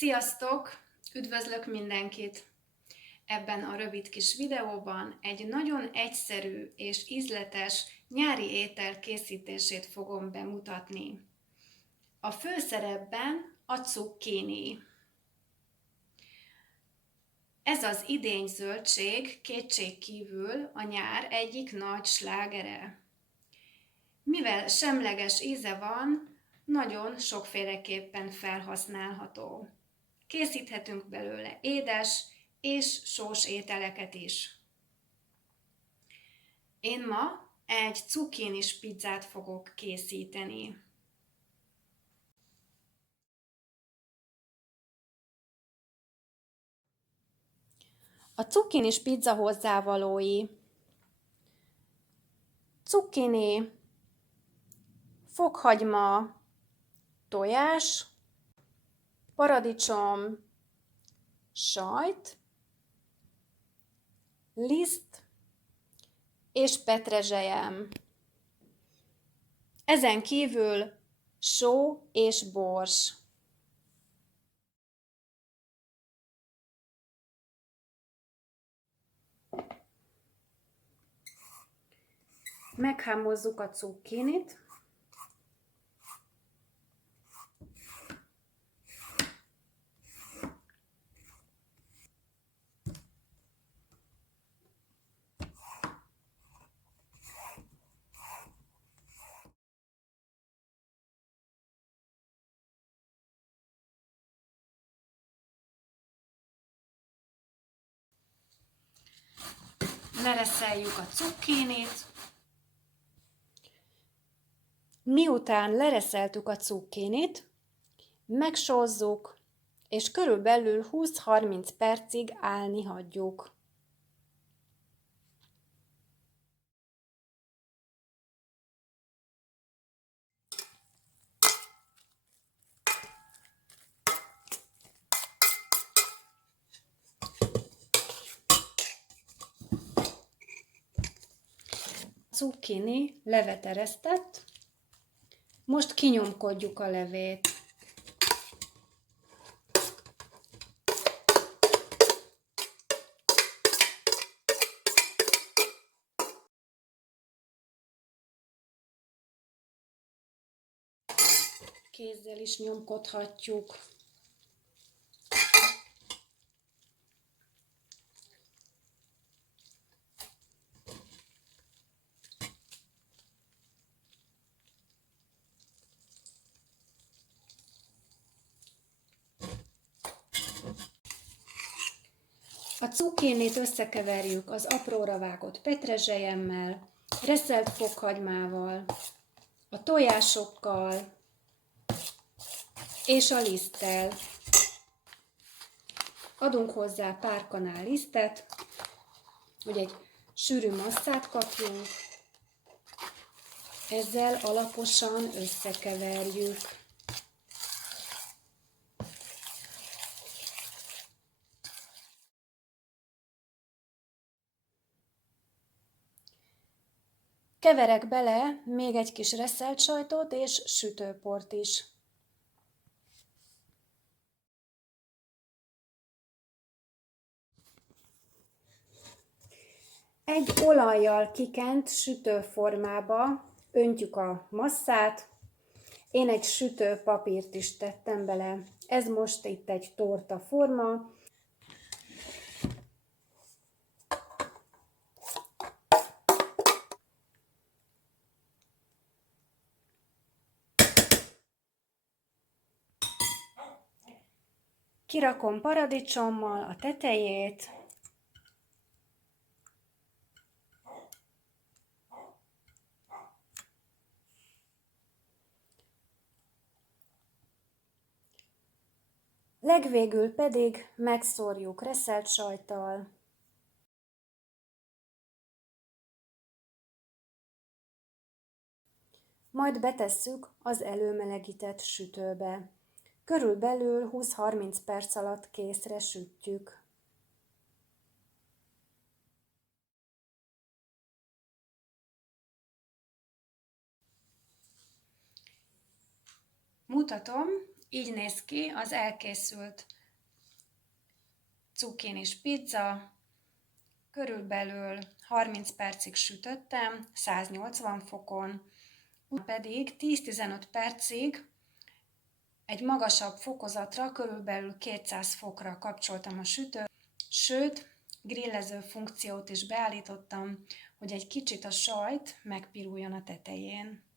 Sziasztok! Üdvözlök mindenkit! Ebben a rövid kis videóban egy nagyon egyszerű és ízletes nyári étel készítését fogom bemutatni. A főszerepben a zucchini. Ez az idény zöldség kétségkívül a nyár egyik nagy slágere. Mivel semleges íze van, nagyon sokféleképpen felhasználható. Készíthetünk belőle édes és sós ételeket is. Én ma egy cukkinis pizzát fogok készíteni. A cukkinis pizza hozzávalói: cukkini, fokhagyma, tojás, paradicsom, sajt, liszt és petrezselyem. Ezen kívül só és bors. Meghámozzuk a cukkinit. Lereszeljük a cukkinit. Miután lereszeltük a cukkinit, megsózzuk, és körülbelül 20-30 percig állni hagyjuk. A cukkini levet eresztett, most kinyomkodjuk a levét. Kézzel is nyomkodhatjuk. A cukkinit összekeverjük az apróra vágott petrezselyemmel, reszelt fokhagymával, a tojásokkal és a liszttel. Adunk hozzá pár kanál lisztet, hogy egy sűrű masszát kapjunk. Ezzel alaposan összekeverjük. Keverek bele még egy kis reszelt sajtot és sütőport is. Egy olajjal kikent sütőformába öntjük a masszát. Én egy sütőpapírt is tettem bele. Ez most itt egy torta forma. Kirakom paradicsommal a tetejét. Legvégül pedig megszórjuk reszelt sajttal. Majd betesszük az előmelegített sütőbe. Körülbelül 20-30 perc alatt készre sütjük. Mutatom Így néz ki az elkészült cukkinis pizza. Körülbelül 30 percig sütöttem, 180 fokon, pedig 10-15 percig egy magasabb fokozatra, körülbelül 200 fokra kapcsoltam a sütőt, sőt, grillező funkciót is beállítottam, hogy egy kicsit a sajt megpiruljon a tetején.